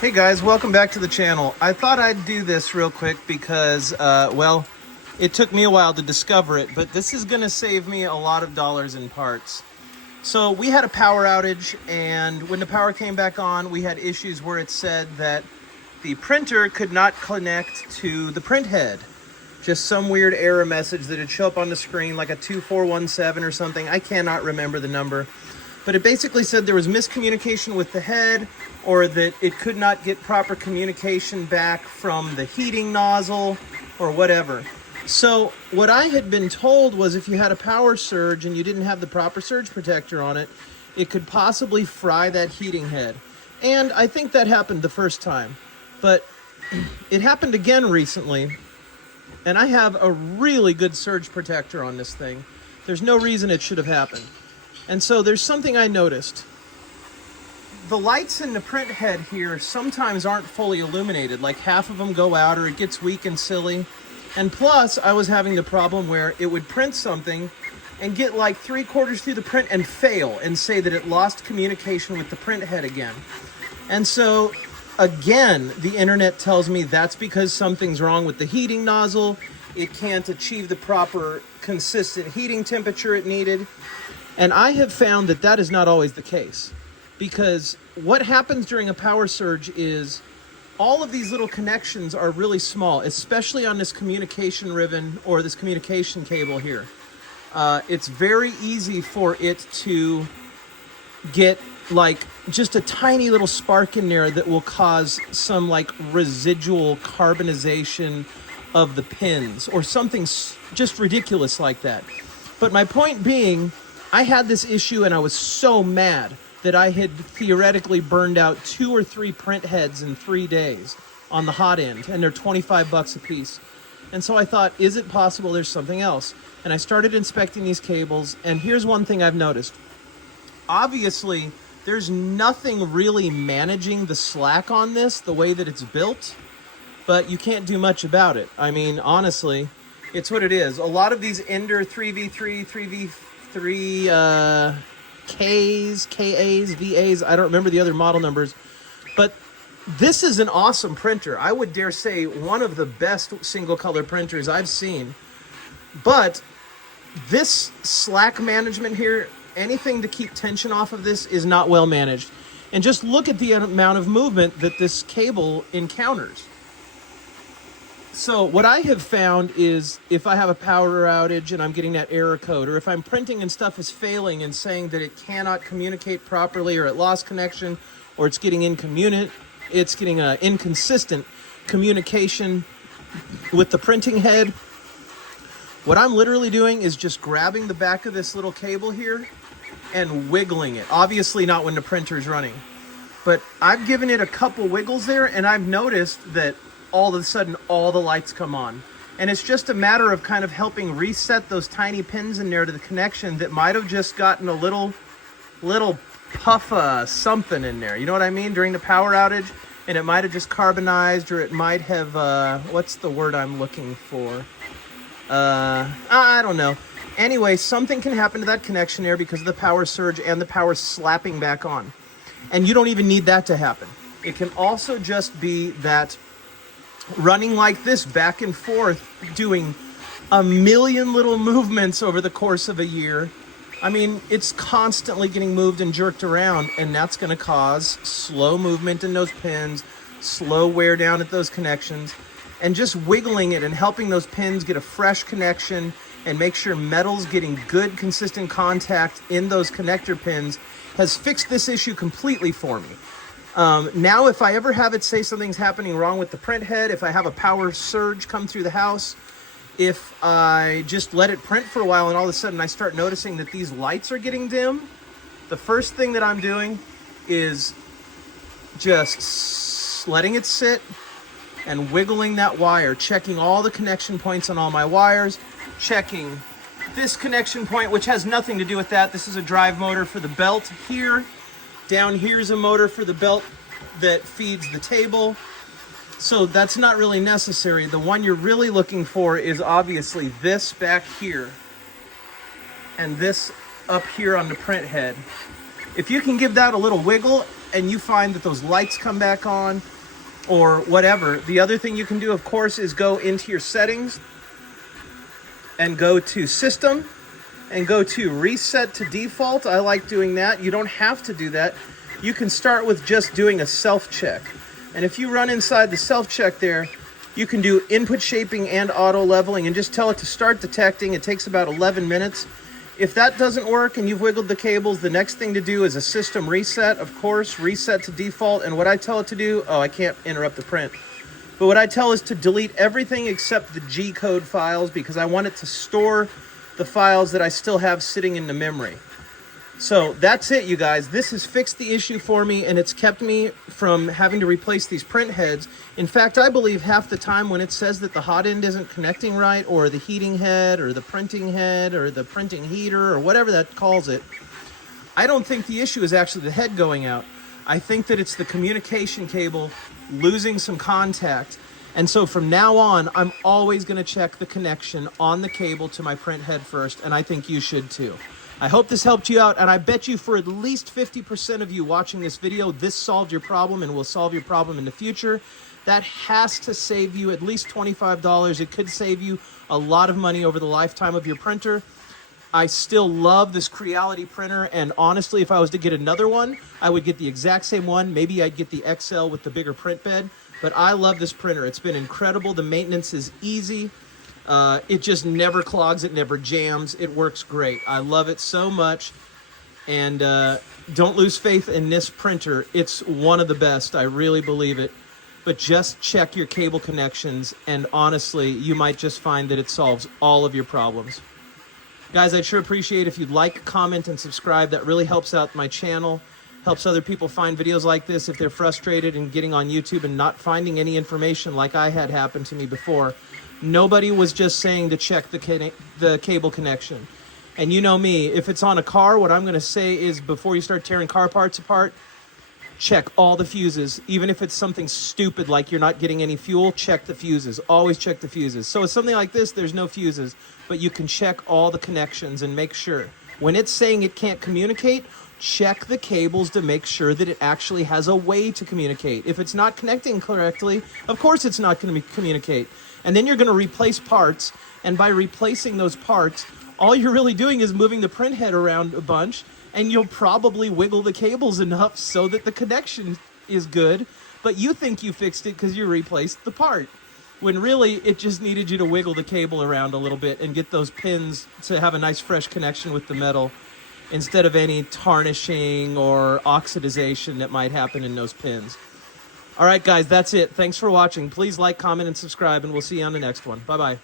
Hey guys, welcome back to the channel. I thought I'd do this real quick because, well, it took me a while to discover it, but this is going to save me a lot of dollars in parts. So we had a power outage, and when the power came back on, we had issues where it said that the printer could not connect to the print head. Just some weird error message that would show up on the screen, like a 2417 or something. I cannot remember the number. But it basically said there was miscommunication with the head, or that it could not get proper communication back from the heating nozzle, or whatever. So what I had been told was if you had a power surge and you didn't have the proper surge protector on it, it could possibly fry that heating head. And I think that happened the first time. But it happened again recently, and I have a really good surge protector on this thing. There's no reason it should have happened. And so there's something I noticed. The lights in the print head here sometimes aren't fully illuminated, like half of them go out or it gets weak and silly. And plus, I was having the problem where it would print something and get like 3/4 through the print and fail and say that it lost communication with the print head again. And so, again, the internet tells me that's because something's wrong with the heating nozzle. It can't achieve the proper consistent heating temperature it needed. And I have found that that is not always the case, because what happens during a power surge is all of these little connections are really small, especially on this communication ribbon or this communication cable here. It's very easy for it to get like just a tiny little spark in there that will cause some like residual carbonization of the pins or something just ridiculous like that. But my point being, I had this issue and I was so mad that I had theoretically burned out 2 or 3 print heads in 3 days on the hot end, and they're $25 a piece. And so I thought, is it possible there's something else? And I started inspecting these cables, and here's one thing I've noticed. Obviously, there's nothing really managing the slack on this the way that it's built, but you can't do much about it. I mean, honestly, it's what it is. A lot of these Ender 3v3, 3v3 Ks, KAs, VAs, I don't remember the other model numbers, but this is an awesome printer. I would dare say one of the best single color printers I've seen. But this slack management here, anything to keep tension off of this is not well managed. And just look at the amount of movement that this cable encounters. So what I have found is if I have a power outage and I'm getting that error code, or if I'm printing and stuff is failing and saying that it cannot communicate properly, or it lost connection, or it's getting inconsistent communication with the printing head, what I'm literally doing is just grabbing the back of this little cable here and wiggling it. Obviously not when the printer's running, but I've given it a couple wiggles there, and I've noticed that all of a sudden all the lights come on. And it's just a matter of kind of helping reset those tiny pins in there to the connection that might have just gotten a little puff something in there, you know what I mean, during the power outage, and it might have just carbonized, or it might have what's the word I'm looking for, I don't know. Anyway, something can happen to that connection there because of the power surge and the power slapping back on, and you don't even need that to happen. It can also just be that running like this back and forth, doing a million little movements over the course of a year. I mean, it's constantly getting moved and jerked around, and that's going to cause slow movement in those pins, slow wear down at those connections, and just wiggling it and helping those pins get a fresh connection and make sure metal's getting good, consistent contact in those connector pins has fixed this issue completely for me. Now, if I ever have it say something's happening wrong with the print head, if I have a power surge come through the house, if I just let it print for a while and all of a sudden I start noticing that these lights are getting dim, the first thing that I'm doing is just letting it sit and wiggling that wire, checking all the connection points on all my wires, checking this connection point, which has nothing to do with that. This is a drive motor for the belt here. Down here's a motor for the belt that feeds the table. So that's not really necessary. The one you're really looking for is obviously this back here and this up here on the print head. If you can give that a little wiggle and you find that those lights come back on or whatever, the other thing you can do, of course, is go into your settings and go to System and go to Reset to Default. I like doing that. You don't have to do that. You can start with just doing a self-check. And if you run inside the self-check there, you can do input shaping and auto leveling and just tell it to start detecting. It takes about 11 minutes. If that doesn't work and you've wiggled the cables, the next thing to do is a system reset, of course, reset to default. And what I tell it to do, oh, I can't interrupt the print. But what I tell is to delete everything except the G-code files because I want it to store the files that I still have sitting in the memory. So that's it, you guys. This has fixed the issue for me, and it's kept me from having to replace these print heads. In fact, I believe half the time when it says that the hot end isn't connecting right, or the heating head, or the printing head, or the printing heater, or whatever that calls it, I don't think the issue is actually the head going out. I think that it's the communication cable losing some contact. And so from now on, I'm always going to check the connection on the cable to my print head first, and I think you should too. I hope this helped you out, and I bet you for at least 50% of you watching this video, this solved your problem and will solve your problem in the future. That has to save you at least $25. It could save you a lot of money over the lifetime of your printer. I still love this Creality printer, and honestly, if I was to get another one, I would get the exact same one. Maybe I'd get the XL with the bigger print bed, but I love this printer. It's been incredible. The maintenance is easy. It just never clogs, it never jams, it works great. I love it so much, and don't lose faith in this printer. It's one of the best, I really believe it. But just check your cable connections, and honestly, you might just find that it solves all of your problems. Guys, I'd sure appreciate if you'd like, comment, and subscribe. That really helps out my channel, helps other people find videos like this if they're frustrated and getting on YouTube and not finding any information like I had happen to me before. Nobody was just saying to check the cable connection. And you know me, if it's on a car, what I'm going to say is before you start tearing car parts apart, check all the fuses. Even if it's something stupid like you're not getting any fuel, check the fuses. Always check the fuses. So with something like this, there's no fuses, but you can check all the connections and make sure. When it's saying it can't communicate, check the cables to make sure that it actually has a way to communicate. If it's not connecting correctly, of course it's not going to communicate. And then you're going to replace parts, and by replacing those parts, all you're really doing is moving the print head around a bunch, and you'll probably wiggle the cables enough so that the connection is good, but you think you fixed it because you replaced the part, when really it just needed you to wiggle the cable around a little bit and get those pins to have a nice fresh connection with the metal instead of any tarnishing or oxidization that might happen in those pins. All right, guys, that's it. Thanks for watching. Please like, comment, and subscribe, and we'll see you on the next one. Bye-bye.